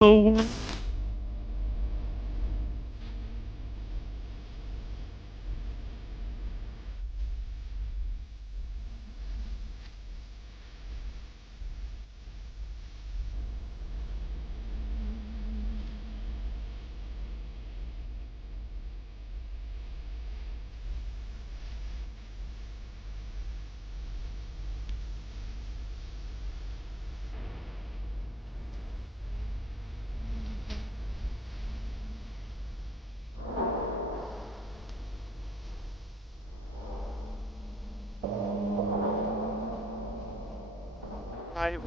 Oh, I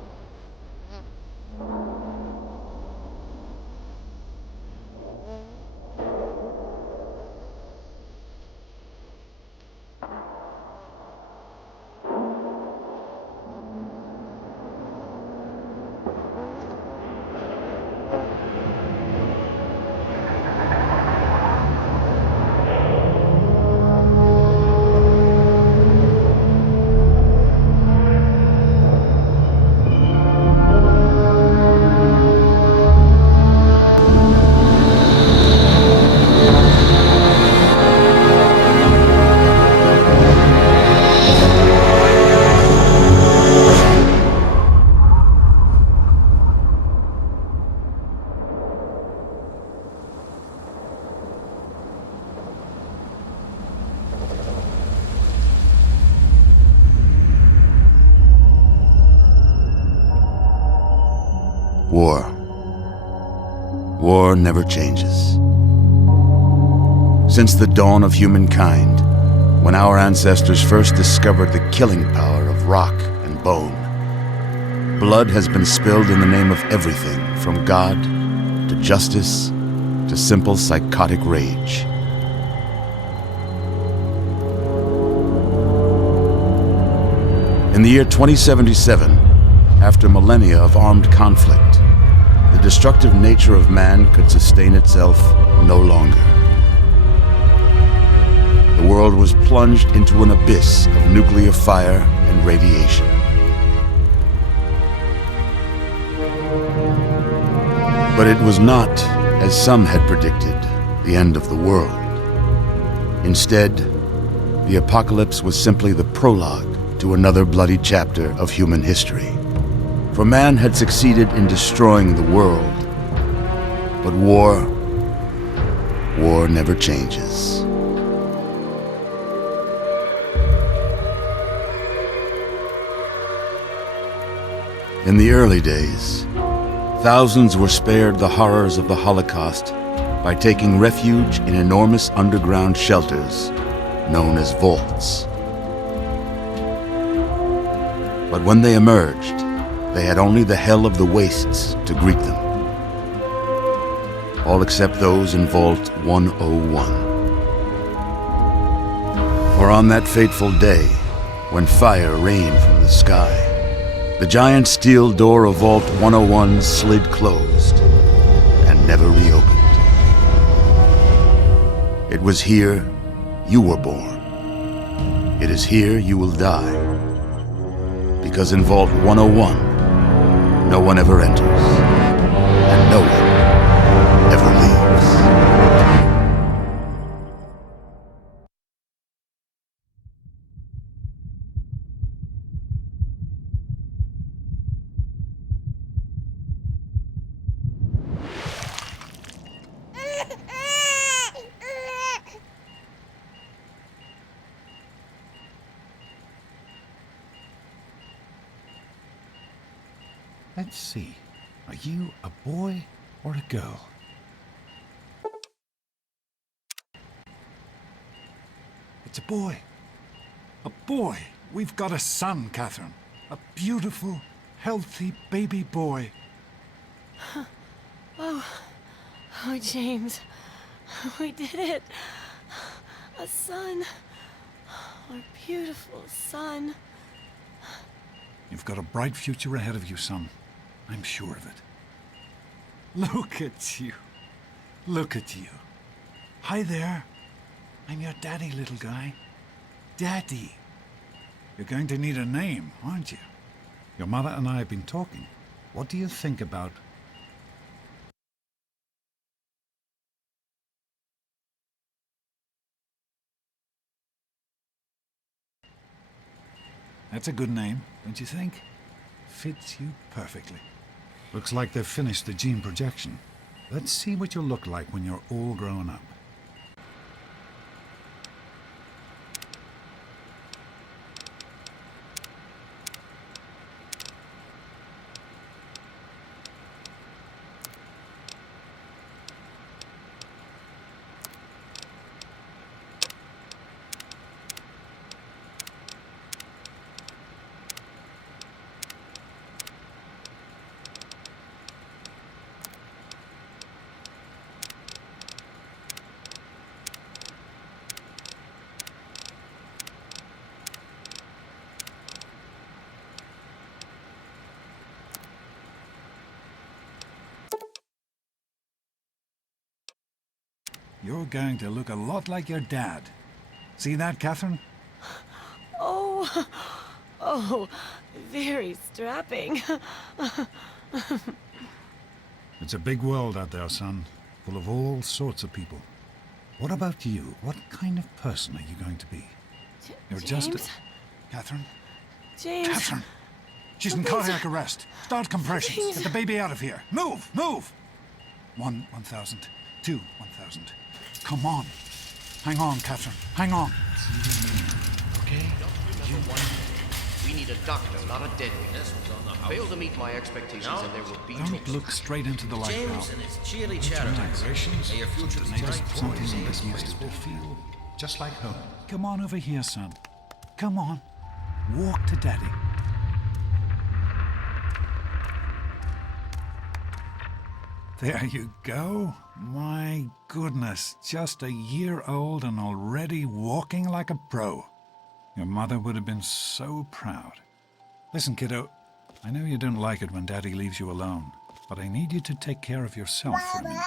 War. War never changes. Since the dawn of humankind, when our ancestors first discovered the killing power of rock and bone, blood has been spilled in the name of everything from God to justice to simple psychotic rage. In the year 2077, after millennia of armed conflict, the destructive nature of man could sustain itself no longer. The world was plunged into an abyss of nuclear fire and radiation. But it was not, as some had predicted, the end of the world. Instead, the apocalypse was simply the prologue to another bloody chapter of human history. For man had succeeded in destroying the world, but war never changes. In the early days, thousands were spared the horrors of the Holocaust by taking refuge in enormous underground shelters known as vaults. But when they emerged, they had only the hell of the wastes to greet them. All except those in Vault 101. For on that fateful day, when fire rained from the sky, the giant steel door of Vault 101 slid closed and never reopened. It was here you were born. It is here you will die. Because in Vault 101, no one ever enters, and no one ever leaves. Let's see. Are you a boy or a girl? It's a boy. A boy. We've got a son, Catherine. A beautiful, healthy baby boy. Oh, James. We did it. A son. Our beautiful son. You've got a bright future ahead of you, son. I'm sure of it. Look at you. Look at you. Hi there. I'm your daddy, little guy. Daddy. You're going to need a name, aren't you? Your mother and I have been talking. What do you think about That's a good name, don't you think? Fits you perfectly. Looks like they've finished the gene projection. Let's see what you'll look like when you're all grown up. You're going to look a lot like your dad. See that, Catherine? Oh, oh, very strapping. It's a big world out there, son, full of all sorts of people. What about you? What kind of person are you going to be? You're James? just Catherine? James. Catherine! She's in cardiac arrest. Start compressions. James. Get the baby out of here. Move! Move! 1,000. 2, 1,000. Come on. Hang on, Catherine. Hang on. Okay? We need a doctor, not a deadbeat. Fail to meet my expectations and there will be Don't toast. look straight into the light now. James and his cheery chatterings. Migrations. May your future be Just bright for something his that age. makes people feel just like home. Come on over here, son. Come on. Walk to Daddy. There you go. My goodness, just a year old and already walking like a pro. Your mother would have been so proud. Listen, kiddo, I know you don't like it when Daddy leaves you alone, but I need you to take care of yourself for a minute.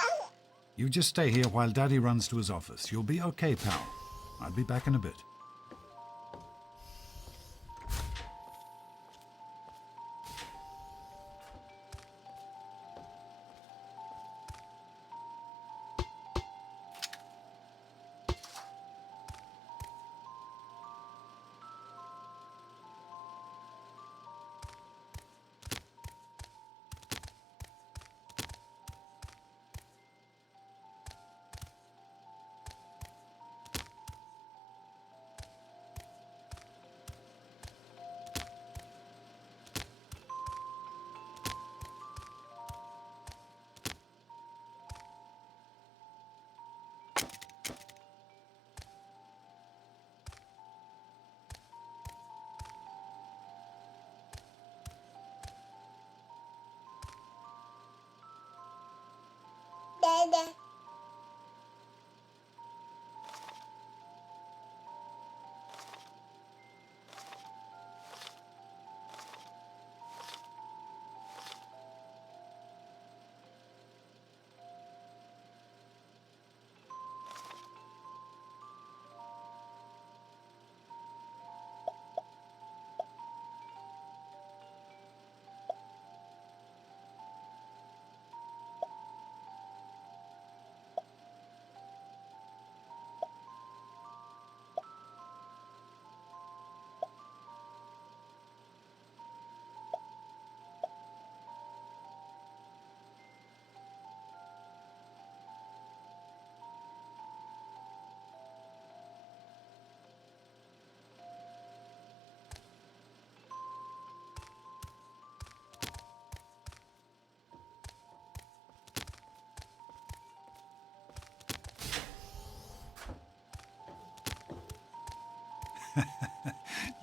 You just stay here while Daddy runs to his office. You'll be okay, pal. I'll be back in a bit.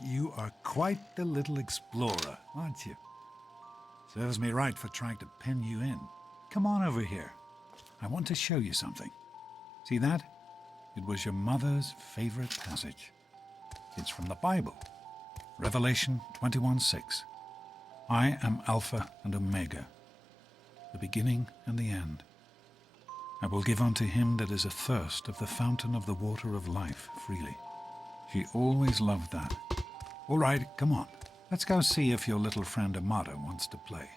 You are quite the little explorer, aren't you? Serves me right for trying to pen you in. Come on over here. I want to show you something. See that? It was your mother's favorite passage. It's from the Bible. Revelation 21:6. I am Alpha and Omega, the beginning and the end. I will give unto him that is athirst of the fountain of the water of life freely. She always loved that. All right, come on. Let's go see if your little friend Amada wants to play.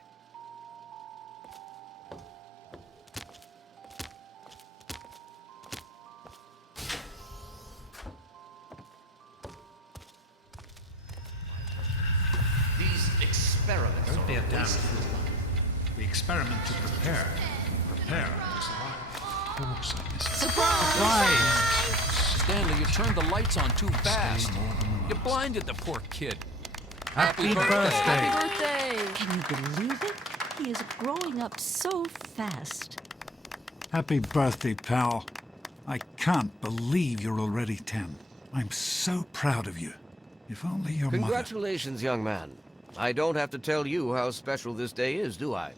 We experiment to prepare. Prepare to survive. Of course I missed it. Surprise! Stanley, you turned the lights on too fast. You blinded the poor kid. Happy birthday! Happy birthday! Can you believe it? He is growing up so fast. Happy birthday, pal. I can't believe you're already 10. I'm so proud of you. If only your mother... Congratulations, young man. I don't have to tell you how special this day is, do I?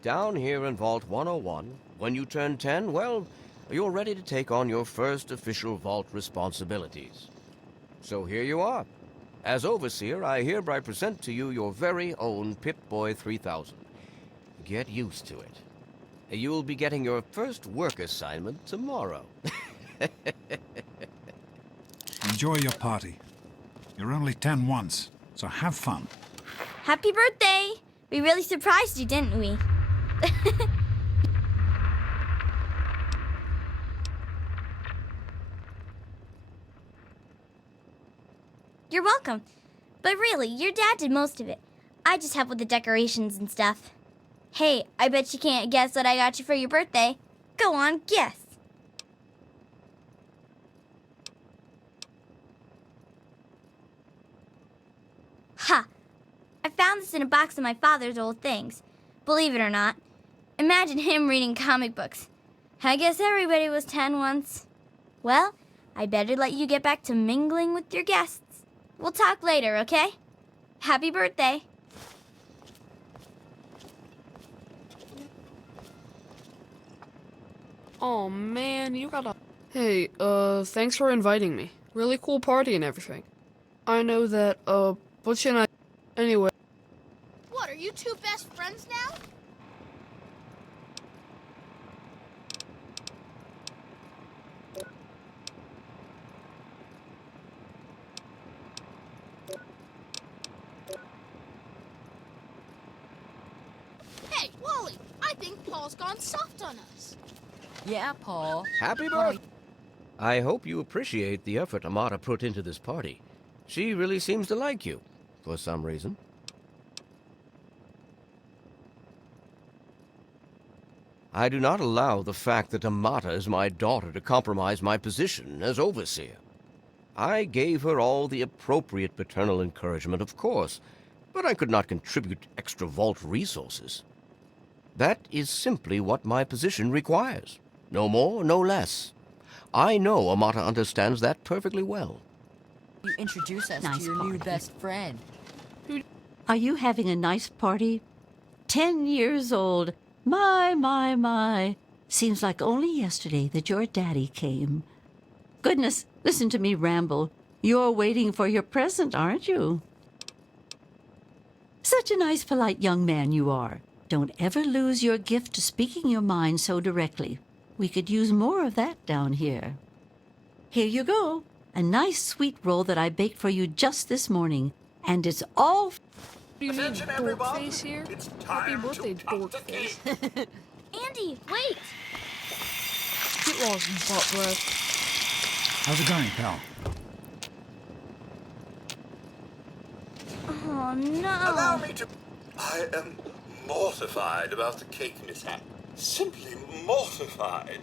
Down here in Vault 101, when you turn 10, well, you're ready to take on your first official Vault responsibilities. So here you are. As Overseer, I hereby present to you your very own Pip-Boy 3000. Get used to it. You'll be getting your first work assignment tomorrow. Enjoy your party. You're only 10 once, so have fun. Happy birthday! We really surprised you, didn't we? You're welcome. But really, your dad did most of it. I just helped with the decorations and stuff. Hey, I bet you can't guess what I got you for your birthday. Go on, guess. Ha! I found this in a box of my father's old things. Believe it or not. Imagine him reading comic books. I guess everybody was 10 once. Well, I better let you get back to mingling with your guests. We'll talk later, okay? Happy birthday. Oh man, you gotta... Hey, thanks for inviting me. Really cool party and everything. I know that, but should I... Anyway. What, are you two best friends now? Hey, Wally, I think Paul's gone soft on us. Yeah, Paul. Happy birthday! I hope you appreciate the effort Amata put into this party. She really seems to like you, for some reason. I do not allow the fact that Amata is my daughter to compromise my position as Overseer. I gave her all the appropriate paternal encouragement, of course, but I could not contribute extra vault resources. That is simply what my position requires. No more, no less. I know Amata understands that perfectly well. You introduce us to your new best friend. Are you having a nice party? 10 years old. My. Seems like only yesterday that your daddy came. Goodness, listen to me ramble. You're waiting for your present, aren't you? Such a nice, polite young man you are. Don't ever lose your gift to speaking your mind so directly. We could use more of that down here. Here you go. A nice sweet roll that I baked for you just this morning. And it's all... What do you mean, dork face here? Happy birthday, dork face. Andy, wait! Get lost in butt breath. How's it going, pal? Oh, no. Allow me to... I am mortified about the cake mishap. Simply mortified.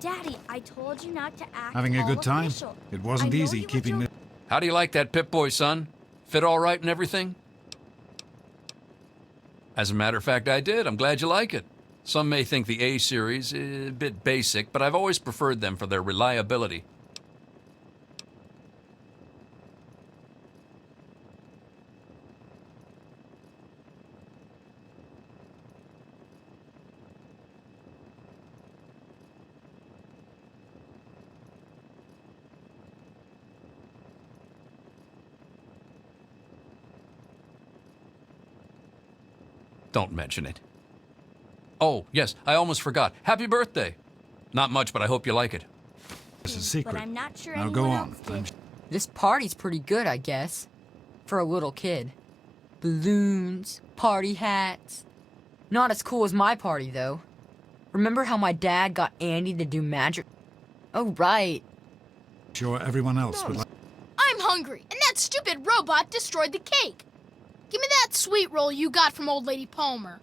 Daddy, I told you not to act Having a all good time? official. It wasn't I know easy you were keeping joking. this... How do you like that Pip-Boy, son? Fit all right and everything? As a matter of fact, I did. I'm glad you like it. Some may think the A series is a bit basic, but I've always preferred them for their reliability. Don't mention it. Oh, yes, I almost forgot. Happy birthday! Not much, but I hope you like it. This is a secret. But I'm not sure Now anyone go on. else did. This party's pretty good, I guess. For a little kid. Balloons, party hats. Not as cool as my party, though. Remember how my dad got Andy to do magic? Oh, right. Sure everyone else would like... I'm hungry, and that stupid robot destroyed the cake. Give me that sweet roll you got from old lady Palmer.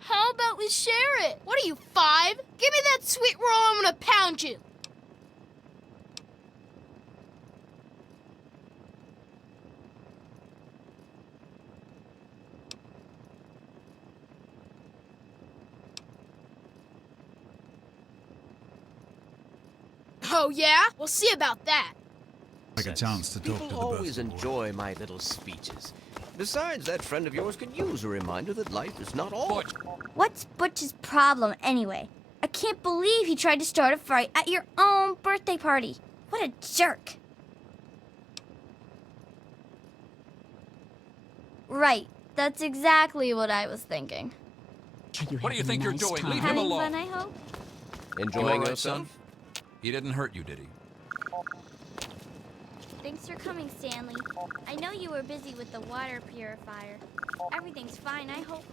How about we share it? What are you, 5? Give me that sweet roll, I'm gonna pound you. Oh, yeah? We'll see about that. Like a chance to talk to the People always birthday boy. enjoy my little speeches. Besides, that friend of yours could use a reminder that life is not all. What's Butch's problem anyway? I can't believe he tried to start a fight at your own birthday party. What a jerk. Right. That's exactly what I was thinking. What do you think you're doing? Leave him Having alone. fun, I hope? You Enjoying all right, yourself? son? He didn't hurt you, did he? Thanks for coming, Stanley. I know you were busy with the water purifier. Everything's fine, I hope.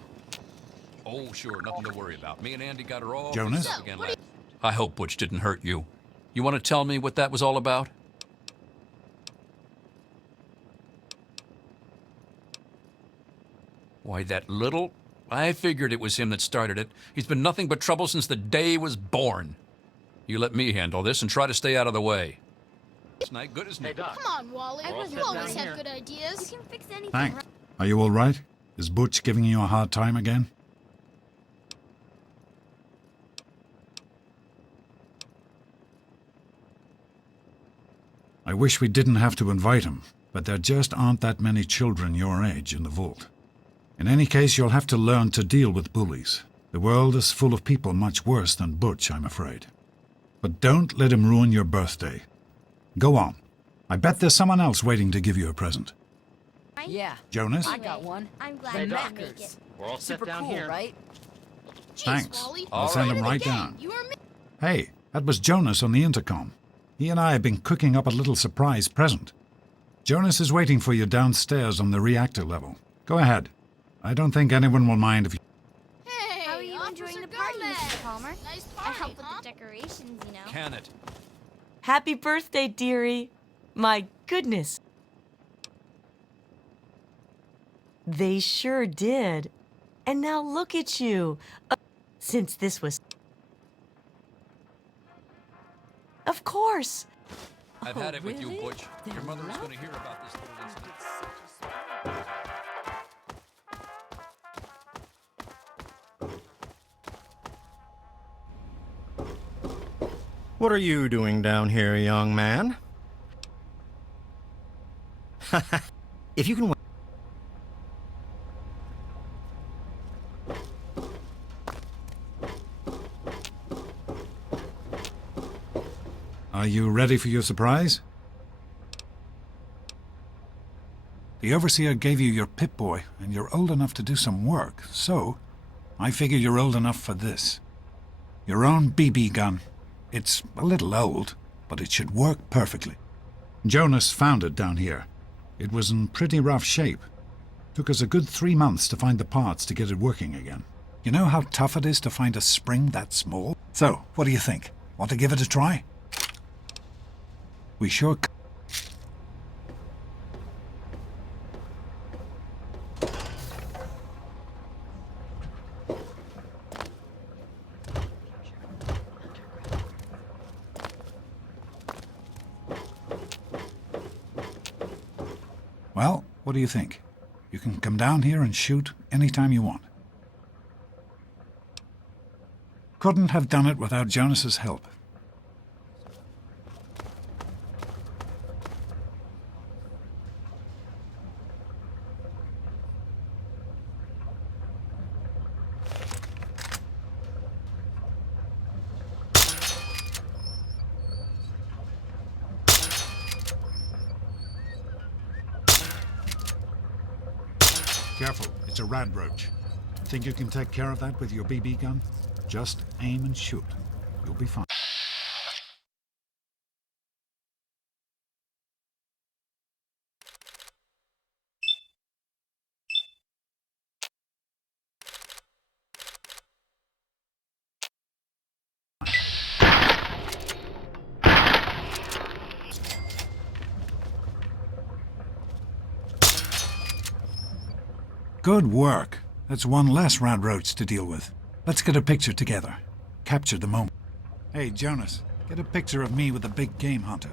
Oh, sure, nothing to worry about. Me and Andy got her all Jonas? fixed up again last. I hope Butch didn't hurt you. You want to tell me what that was all about? Why, that little... I figured it was him that started it. He's been nothing but trouble since the day he was born. You let me handle this and try to stay out of the way. It's not good as new. Come on, Wally. You always have good ideas. You can fix anything. Thanks. Are you all right? Is Butch giving you a hard time again? I wish we didn't have to invite him, but there just aren't that many children your age in the vault. In any case, you'll have to learn to deal with bullies. The world is full of people much worse than Butch, I'm afraid. But don't let him ruin your birthday. Go on. I bet there's someone else waiting to give you a present. Yeah. Jonas? I got one. I'm The glad you could make it. Mackers. We're all set Super down cool, here. right? Jeez, Thanks. Wally. I'll send him right Again, down. You were Hey, that was Jonas on the intercom. He and I have been cooking up a little surprise present. Jonas is waiting for you downstairs on the reactor level. Go ahead. I don't think anyone will mind if you... Hey, How are you Officer enjoying the party, Gomez? Mr. Palmer? Nice I party, help with huh? the decorations, you know. Can it? Happy birthday, dearie. My goodness. They sure did. And now look at you. Since this was... Of course. I've Oh, had it with you, really? Butch. Your Then mother was love going to hear about this little incident. What are you doing down here, young man? If you can wait. Are you ready for your surprise? The Overseer gave you your Pip-Boy, and you're old enough to do some work, so I figure you're old enough for this. Your own BB gun. It's a little old, but it should work perfectly. Jonas found it down here. It was in pretty rough shape. Took us a good 3 months to find the parts to get it working again. You know how tough it is to find a spring that small? So, what do you think? Want to give it a try? We sure Well, what do you think? You can come down here and shoot anytime you want. Couldn't have done it without Jonas's help. Careful, it's a rad roach. Think you can take care of that with your BB gun? Just aim and shoot. You'll be fine. Good work. That's one less rad roach to deal with. Let's get a picture together. Capture the moment. Hey, Jonas, get a picture of me with the big game hunter.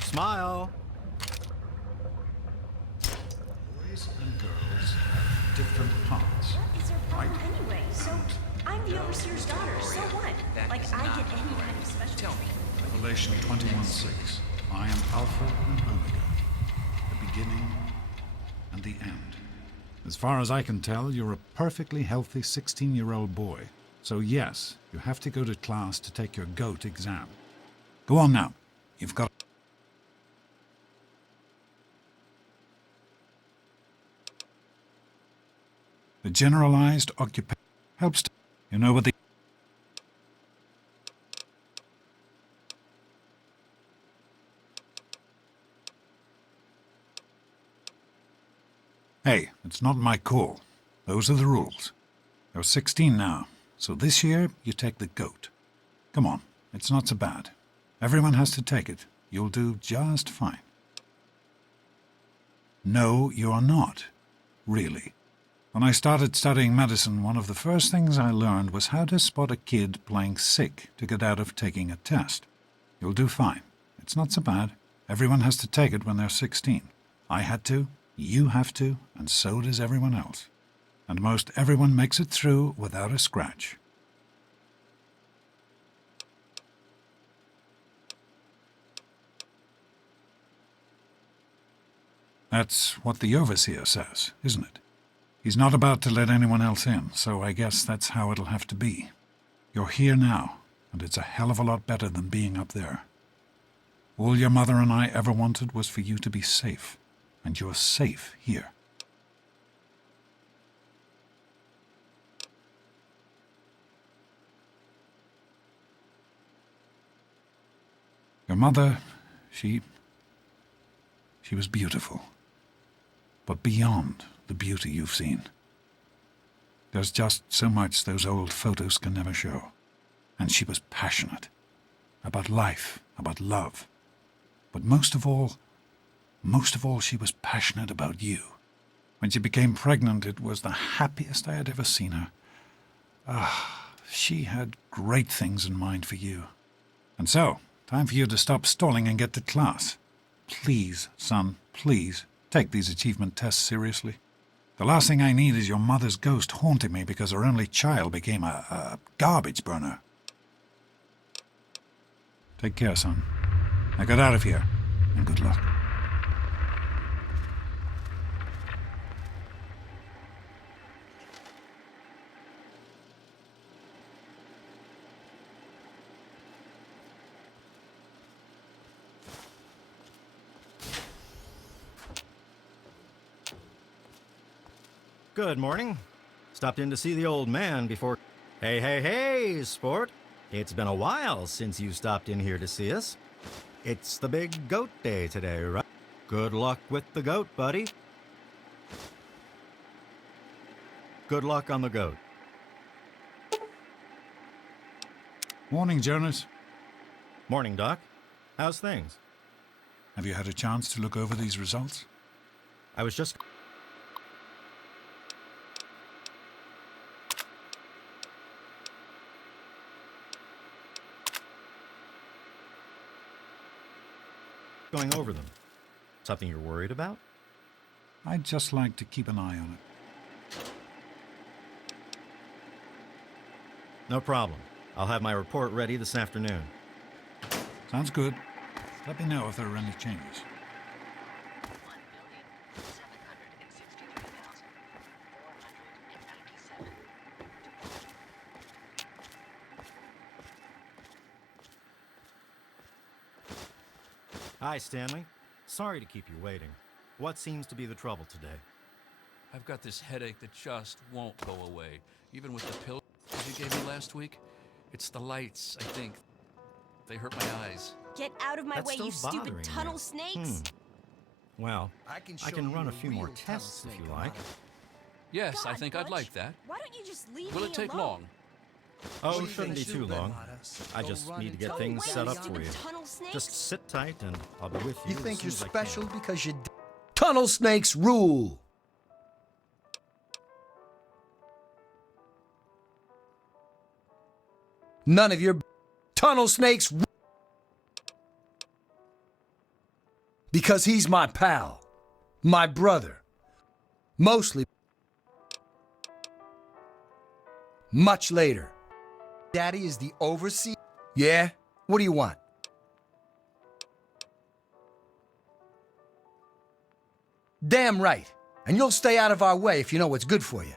Smile. Boys and girls have different parts. What is her problem anyway? So, I'm the overseer's daughter, so what? Like, I get any kind of special treatment. Revelation 21:6. I am Alpha and Omega, the beginning and the end. As far as I can tell, you're a perfectly healthy 16-year-old boy. So yes, you have to go to class to take your GOAT exam. Go on now. You've got... The generalized occupation helps to... You know what the... Hey, it's not my call. Those are the rules. You're 16 now, so this year you take the GOAT. Come on, it's not so bad. Everyone has to take it. You'll do just fine. No, you're not. Really. When I started studying medicine, one of the first things I learned was how to spot a kid playing sick to get out of taking a test. You'll do fine. It's not so bad. Everyone has to take it when they're 16. I had to, you have to, and so does everyone else. And most everyone makes it through without a scratch. That's what the overseer says, isn't it? He's not about to let anyone else in, so I guess that's how it'll have to be. You're here now, and it's a hell of a lot better than being up there. All your mother and I ever wanted was for you to be safe, and you're safe here. Your mother, she was beautiful. But beyond the beauty you've seen. There's just so much those old photos can never show. And she was passionate. About life, about love. But most of all, she was passionate about you. When she became pregnant, it was the happiest I had ever seen her. She had great things in mind for you. And so, time for you to stop stalling and get to class. Please, son, please, take these achievement tests seriously. The last thing I need is your mother's ghost haunting me because her only child became a garbage burner. Take care, son. Now get out of here, and good luck. Good morning. Stopped in to see the old man before... Hey, sport. It's been a while since you stopped in here to see us. It's the big goat day today, right? Good luck with the goat, buddy. Good luck on the goat. Morning, Jonas. Morning, Doc. How's things? Have you had a chance to look over these results? I was just... going over them. Something you're worried about? I'd just like to keep an eye on it. No problem. I'll have my report ready this afternoon. Sounds good. Let me know if there are any changes. Hi, Stanley. Sorry to keep you waiting. What seems to be the trouble today? I've got this headache that just won't go away, even with the pills you gave me last week. It's the lights, I think. They hurt my eyes. Get out of my That's way, still you stupid bothering tunnel you. snakes! Well, I can run a few more tests if you like. Yes, I God, think I'd Butch, like that. Why don't you just leave Will me it take alone? long? Oh, do it you shouldn't be think too you'll long. do, I Go just run need to and get tell things Wait, set you up for stupid you. tunnel snakes! Just sit tight and I'll be with you. You think you're as soon as I special can. because you... Tunnel snakes rule! None of your tunnel snakes because he's my pal, my brother, mostly much later. Daddy is the overseer. Yeah? What do you want? Damn right. And you'll stay out of our way if you know what's good for you.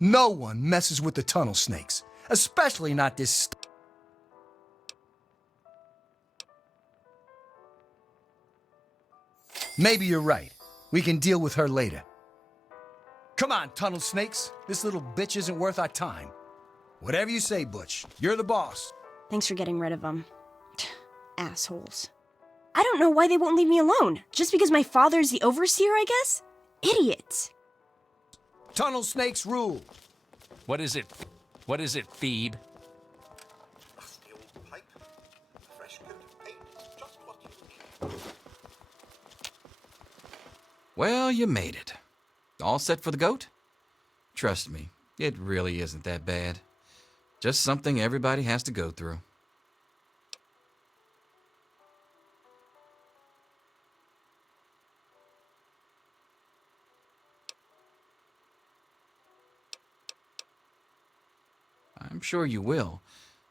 No one messes with the tunnel snakes, especially not this Maybe you're right. We can deal with her later. Come on, tunnel snakes. This little bitch isn't worth our time. Whatever you say, Butch. You're the boss. Thanks for getting rid of them. Assholes. I don't know why they won't leave me alone. Just because my father's the overseer, I guess? Idiots. Tunnel snakes rule. What is it? What is it, Phoebe? Rusty old pipe, fresh coat of paint, just what you need. Well, you made it. All set for the goat? Trust me, it really isn't that bad. Just something everybody has to go through. I'm sure you will,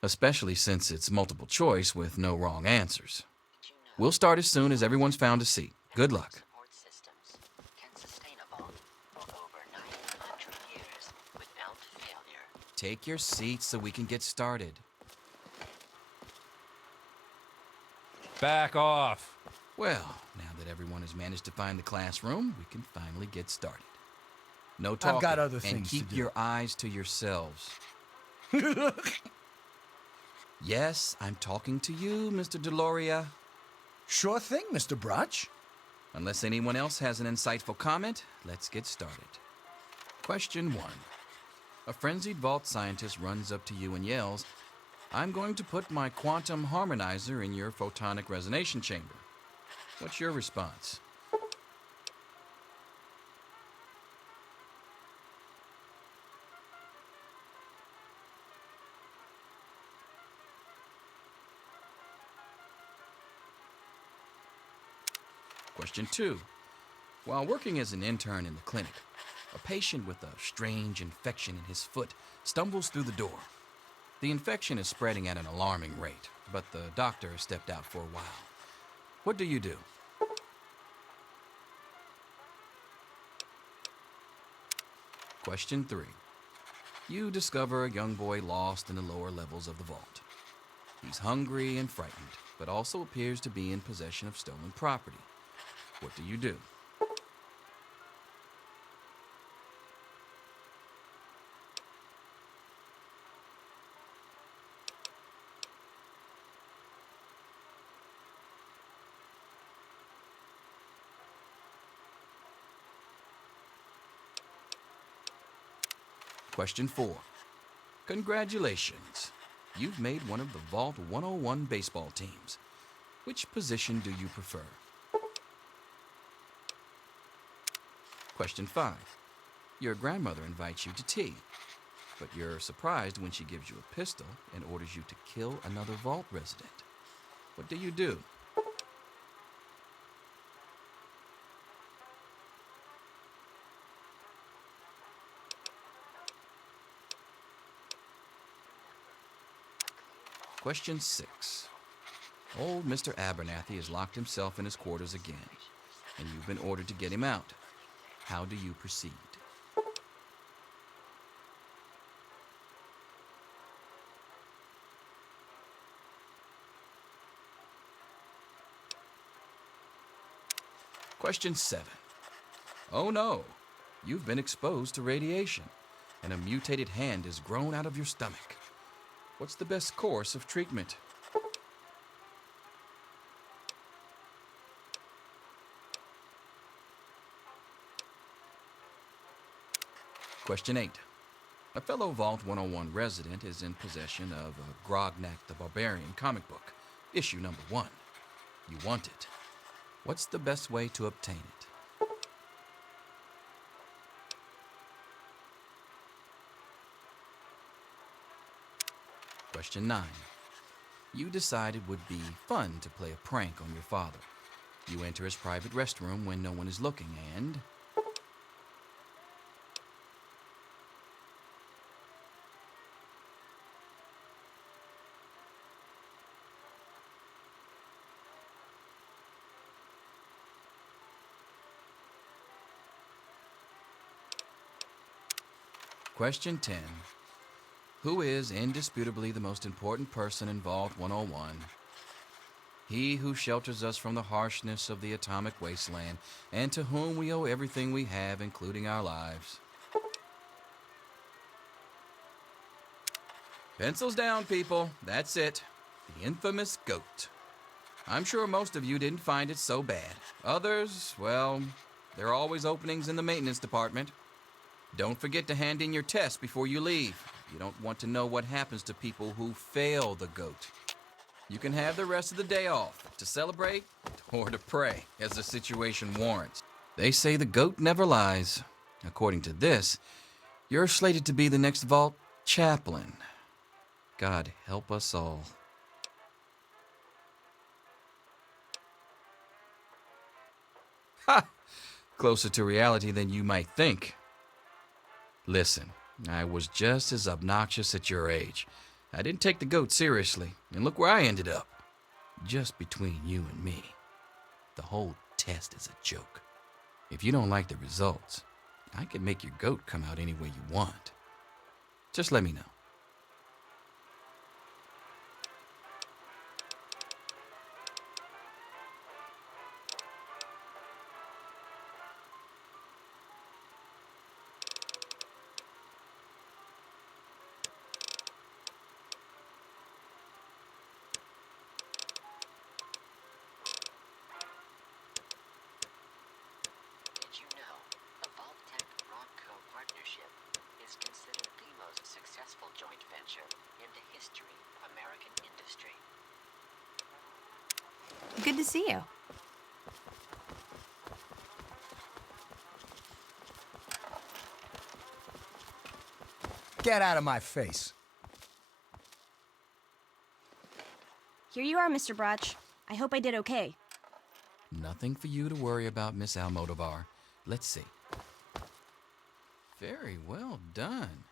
especially since it's multiple choice with no wrong answers. We'll start as soon as everyone's found a seat. Good luck. Take your seats so we can get started. Back off. Well, now that everyone has managed to find the classroom, we can finally get started. No talking. I've got other and things to keep do. your eyes to yourselves. Yes, I'm talking to you, Mr. Deloria. Sure thing, Mr. Brotch. Unless anyone else has an insightful comment, let's get started. Question 1. A frenzied vault scientist runs up to you and yells, "I'm going to put my quantum harmonizer in your photonic resonation chamber." What's your response? Question 2. While working as an intern in the clinic, a patient with a strange infection in his foot stumbles through the door. The infection is spreading at an alarming rate, but the doctor has stepped out for a while. What do you do? Question 3. You discover a young boy lost in the lower levels of the vault. He's hungry and frightened, but also appears to be in possession of stolen property. What do you do? Question 4. Congratulations. You've made one of the Vault 101 baseball teams. Which position do you prefer? Question 5. Your grandmother invites you to tea, but you're surprised when she gives you a pistol and orders you to kill another Vault resident. What do you do? Question 6. Old Mr. Abernathy has locked himself in his quarters again, and you've been ordered to get him out. How do you proceed? Question 7. Oh no, you've been exposed to radiation, and a mutated hand has grown out of your stomach. What's the best course of treatment? Question 8. A fellow Vault 101 resident is in possession of a Grognak the Barbarian comic book, issue number 1. You want it. What's the best way to obtain it? Question 9. You decided it would be fun to play a prank on your father. You enter his private restroom when no one is looking and... Question 10. Who is indisputably the most important person in Vault 101? He who shelters us from the harshness of the atomic wasteland, and to whom we owe everything we have, including our lives. Pencils down, people. That's it. The infamous goat. I'm sure most of you didn't find it so bad. Others, well, there are always openings in the maintenance department. Don't forget to hand in your test before you leave. You don't want to know what happens to people who fail the goat. You can have the rest of the day off to celebrate or to pray as the situation warrants. They say the goat never lies. According to this, you're slated to be the next Vault chaplain. God help us all. Ha! Closer to reality than you might think. Listen, I was just as obnoxious at your age. I didn't take the goat seriously, and look where I ended up. Just between you and me, the whole test is a joke. If you don't like the results, I can make your goat come out any way you want. Just let me know. Joint venture in the history of American industry. Good to see you. Get out of my face. Here you are, Mr. Brotch. I hope I did okay. Nothing for you to worry about, Miss Almodovar. Let's see. Very well done.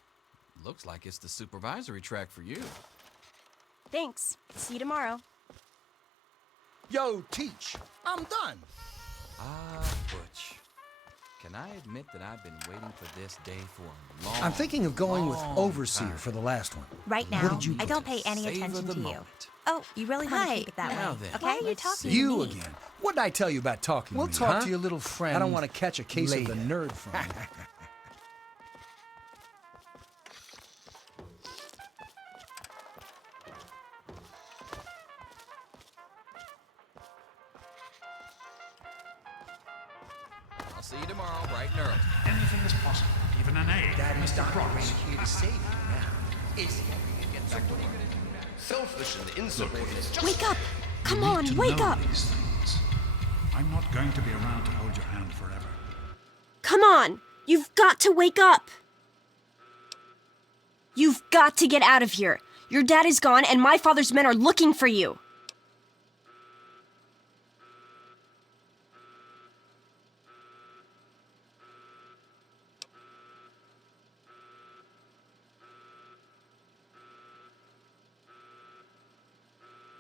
Looks like it's the supervisory track for you. Thanks. See you tomorrow. Yo, Teach, I'm done. Ah, Butch. Can I admit that I've been waiting for this day for a long, I'm thinking of going with long Overseer time. for the last one. Right now, What did you I don't pay any Savor attention the to you. moment. Oh, you really want to Hi. keep it that Now way? then, Okay, Why are you let's talking see. to You me? again. What did I tell you about talking We'll to me, talk huh? to your little friend. I don't want to catch a case later. of the nerd from you. I'll see you tomorrow, bright and early. Anything is possible, even an A. Mr. Brotch. here to save you now. It's Selfish and insubordinate. Wake up! Come You on, need to wake know up! these things. I'm not going to be around to hold your hand forever. Come on! You've got to wake up! You've got to get out of here. Your dad is gone, and my father's men are looking for you.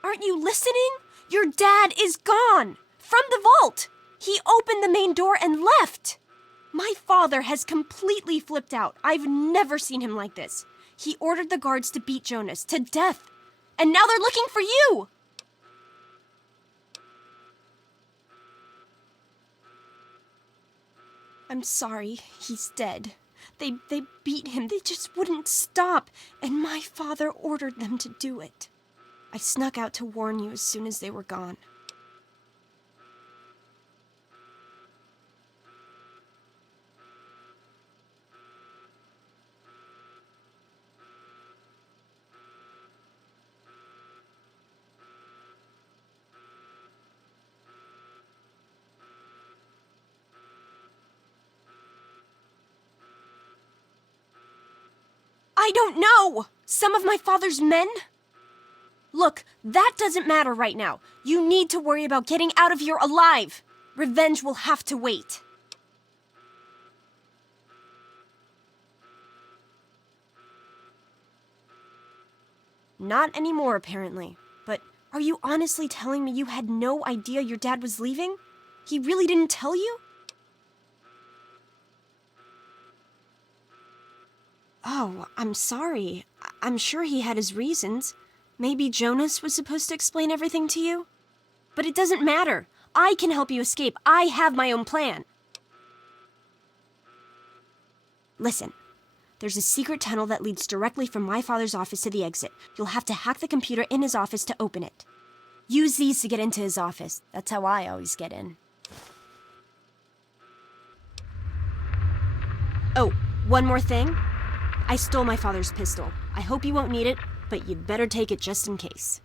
Aren't you listening? Your dad is gone! From the vault! He opened the main door and left! My father has completely flipped out. I've never seen him like this. He ordered the guards to beat Jonas to death. And now they're looking for you! I'm sorry. He's dead. They beat him. They just wouldn't stop. And my father ordered them to do it. I snuck out to warn you as soon as they were gone. I don't know! Some of my father's men? Look, that doesn't matter right now. You need to worry about getting out of here alive. Revenge will have to wait. Not anymore, apparently. But are you honestly telling me you had no idea your dad was leaving? He really didn't tell you? Oh, I'm sorry. I'm sure he had his reasons. Maybe Jonas was supposed to explain everything to you? But it doesn't matter. I can help you escape. I have my own plan. Listen, there's a secret tunnel that leads directly from my father's office to the exit. You'll have to hack the computer in his office to open it. Use these to get into his office. That's how I always get in. Oh, one more thing. I stole my father's pistol. I hope you won't need it, but you'd better take it just in case.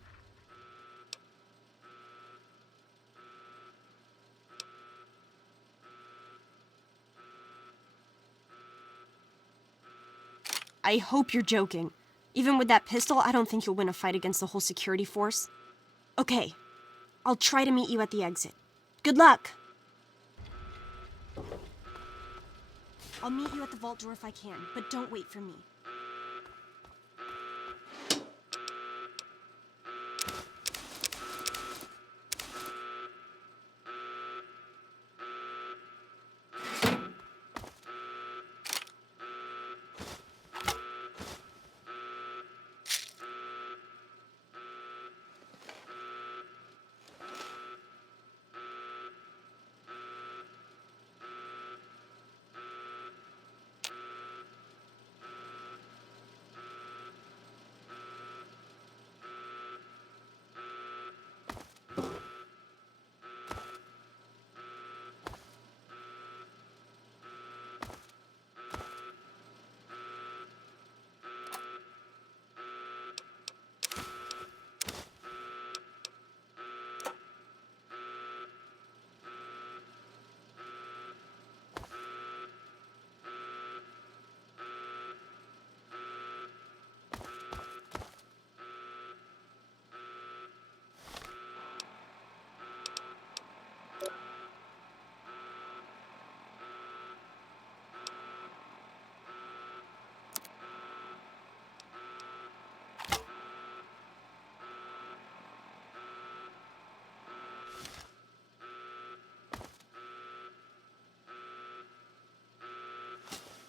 I hope you're joking. Even with that pistol, I don't think you'll win a fight against the whole security force. Okay, I'll try to meet you at the exit. Good luck! I'll meet you at the vault door if I can, but don't wait for me.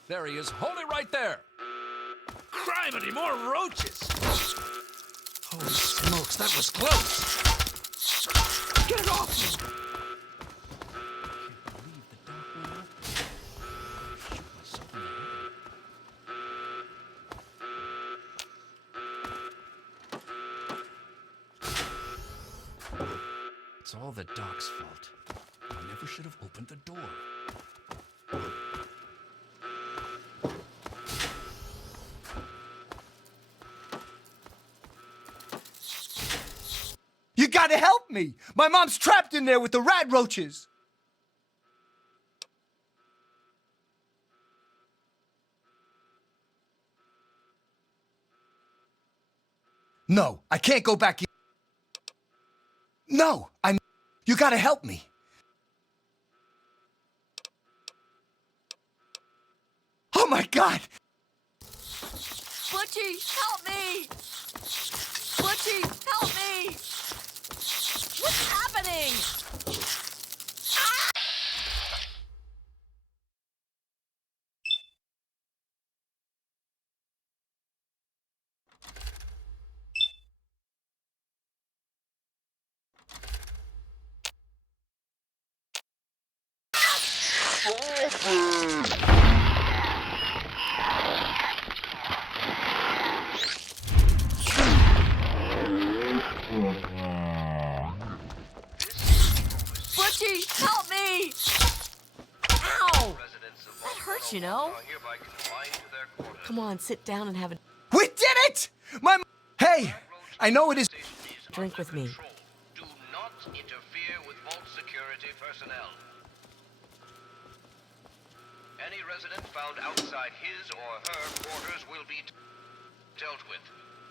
There he is. Hold it right there. Criminy, more roaches! Holy smokes, that was close. Get it off! It's all the doc's fault. I never should have opened the door. You gotta help me! My mom's trapped in there with the rat roaches! No, I can't go back in. No, you gotta help me. Oh my God! Butchie, help me! Butchie, help me! What's happening? Butchie, help me! Ow! That hurts, you know. Come on, sit down and have a We did it! Hey, I know it is. drink with me. Do not interfere with vault security personnel. Any resident found outside his or her quarters will be dealt with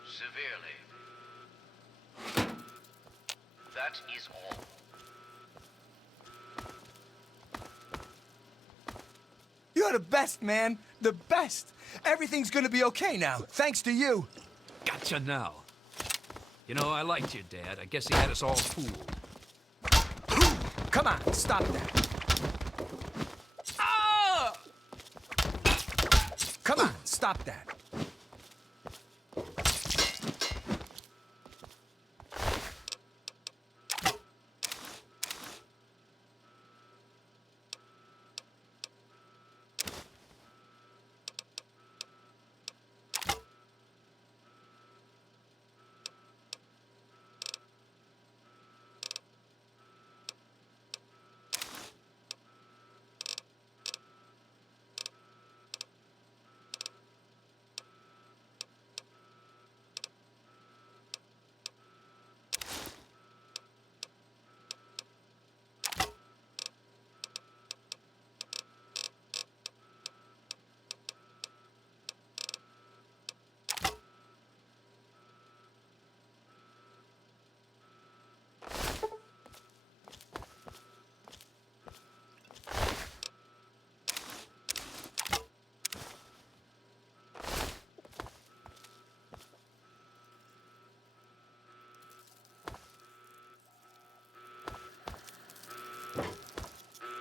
severely. That is all. You're the best, man. The best. Everything's gonna be okay now, thanks to you. Gotcha now. You know, I liked your dad. I guess he had us all fooled. Come on, stop that. Ah! Come on, stop that.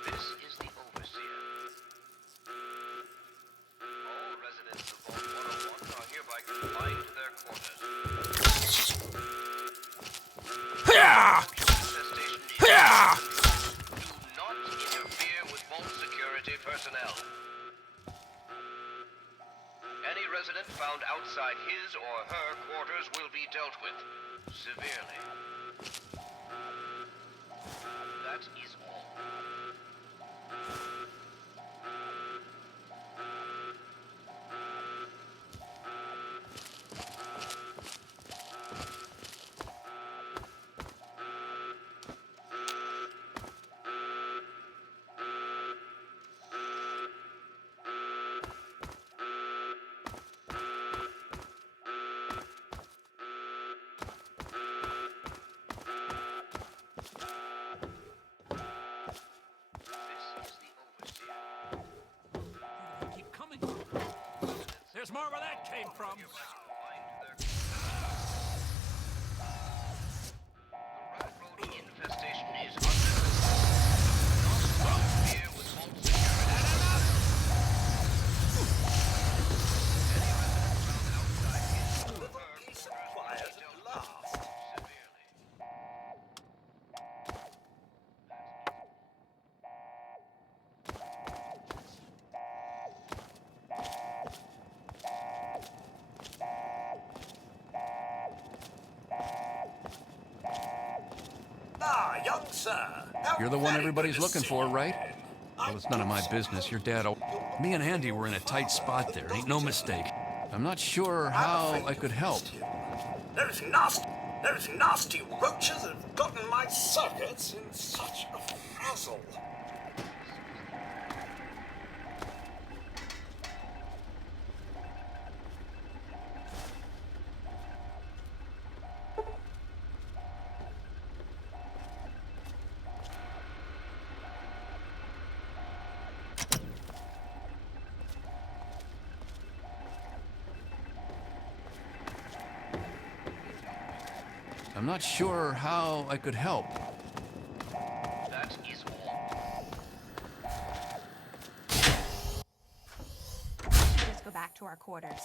This is the overseer. All residents of Vault 101 are hereby confined to their quarters. Infestation is do not interfere with Vault security personnel. Any resident found outside his or her quarters will be dealt with severely. That is all. Keep coming. There's more where that came from. Infestation is not interfere with Vault Young sir. You're the one everybody's looking for, right? Well, it's none of my business. Your dad... Me and Andy were in a tight spot there. Ain't no mistake. I'm not sure how I could help. Those nasty roaches have gotten my circuits in such a frazzle. I'm not sure how I could help. That is all. Let's go back to our quarters.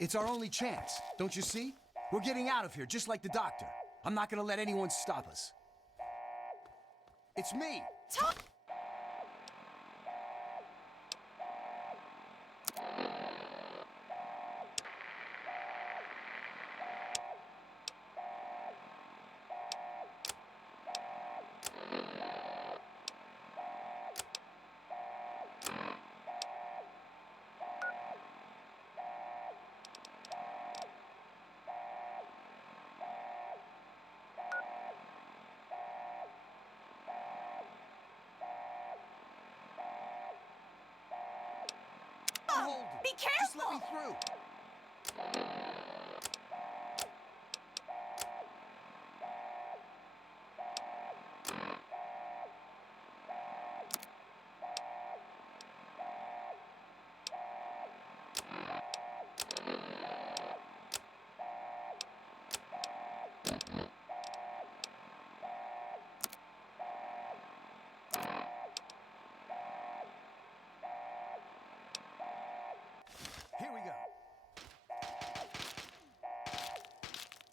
It's our only chance, don't you see? We're getting out of here, just like the doctor. I'm not gonna let anyone stop us. It's me! Be Just let me careful! through. Here we go.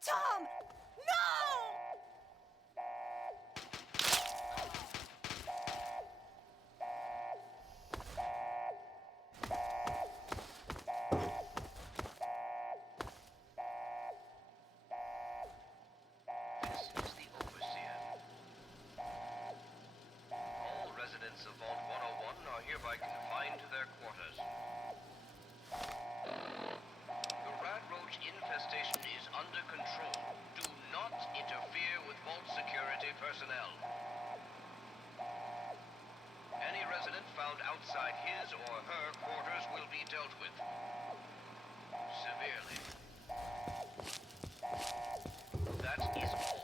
Tom! No! This is the Overseer. All residents of Vault 101 are hereby confined to their quarters. The rat roach infestation is under control. Do not interfere with Vault security personnel. Any resident found outside his or her quarters will be dealt with severely. That is all.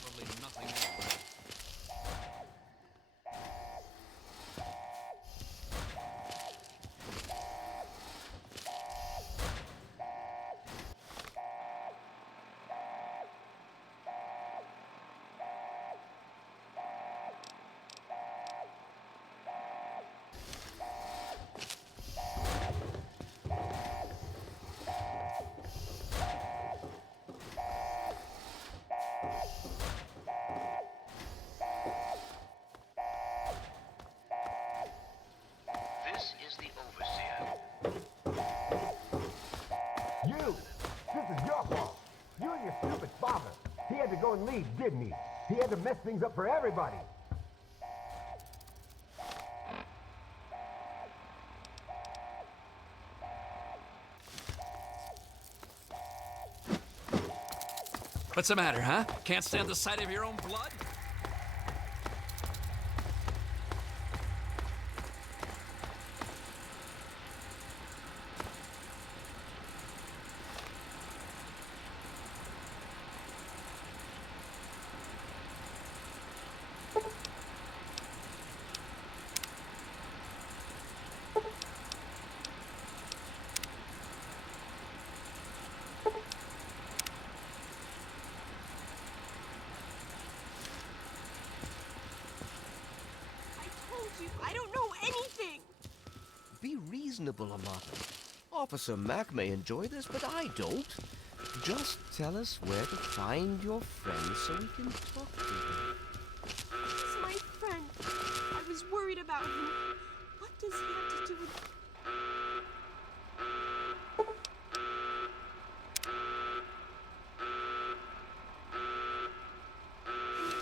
Probably nothing anyway. This is the Overseer. You! This is your fault. You and your stupid father. He had to go and leave, didn't he? He had to mess things up for everybody. What's the matter, huh? Can't stand the sight of your own blood? I don't know anything! Be reasonable, Amata. Officer Mack may enjoy this, but I don't. Just tell us where to find your friend so we can talk to him. He's my friend. I was worried about him. What does he have to do with...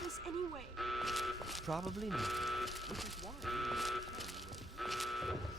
This anyway? Probably not. Which is why we need to tell you where he is.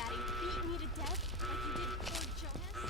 Daddy. Beat me to death like you did poor Jonas?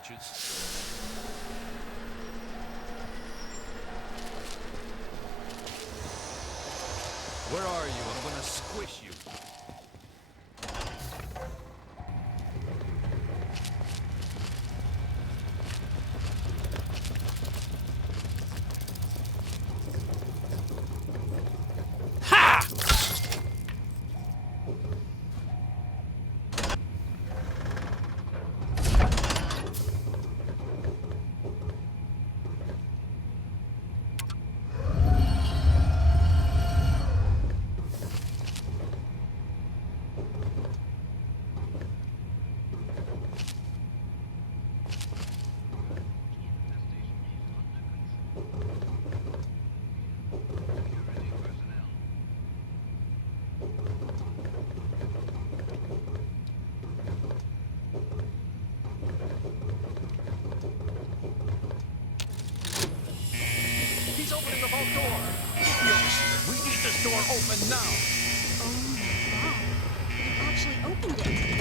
roaches. Where are you? I'm gonna squish you. He's opening the vault door! Idiots! We need this door open now! Oh my god. It actually opened it.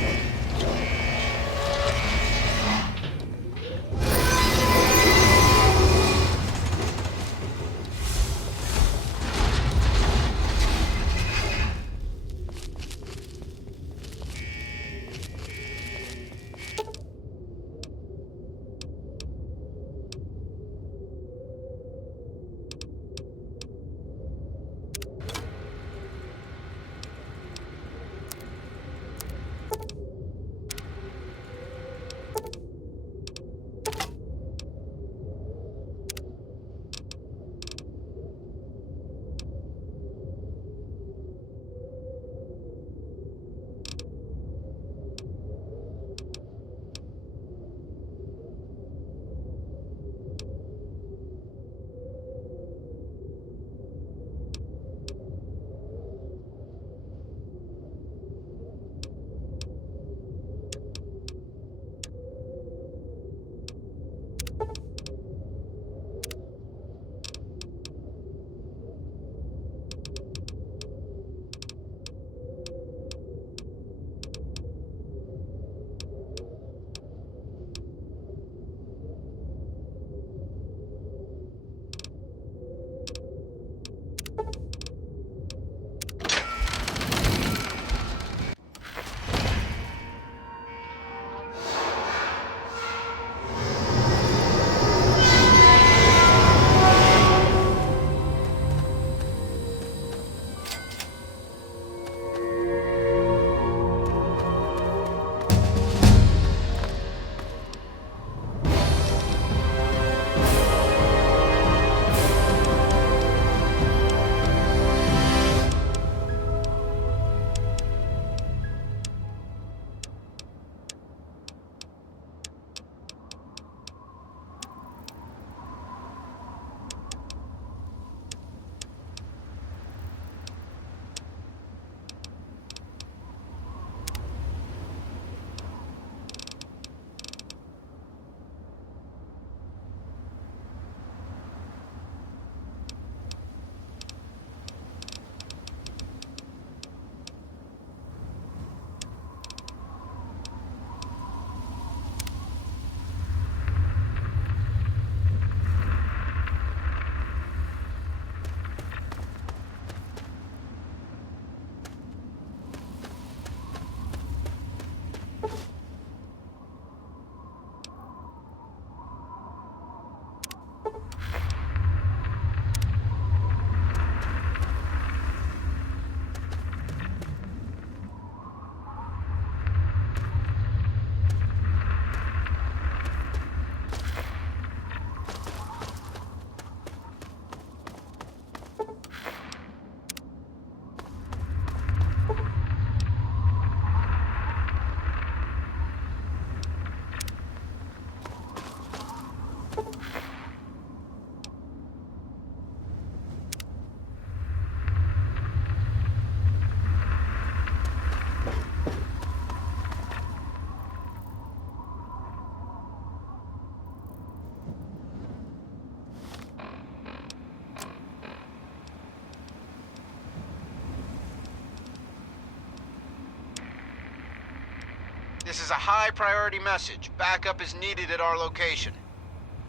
This is a high priority message. Backup is needed at our location.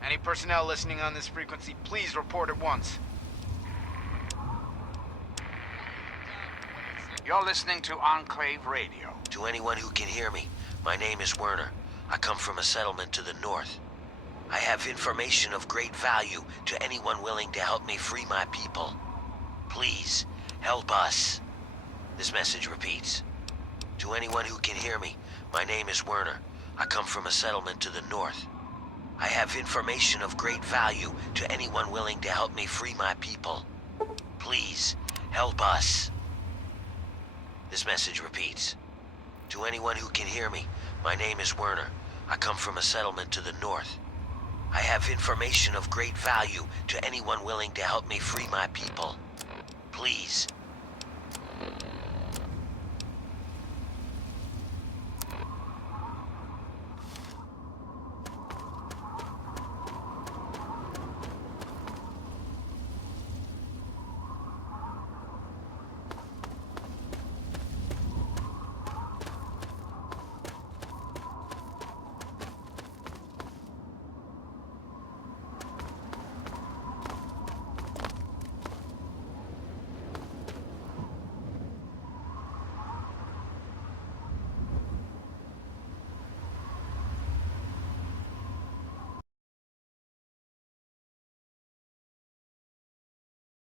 Any personnel listening on this frequency, please report at once. You're listening to Enclave Radio. To anyone who can hear me, my name is Werner. I come from a settlement to the north. I have information of great value to anyone willing to help me free my people. Please, help us. This message repeats. To anyone who can hear me, my name is Werner. I come from a settlement to the north. I have information of great value to anyone willing to help me free my people. Please, help us. This message repeats. To anyone who can hear me, my name is Werner. I come from a settlement to the north. I have information of great value to anyone willing to help me free my people. Please,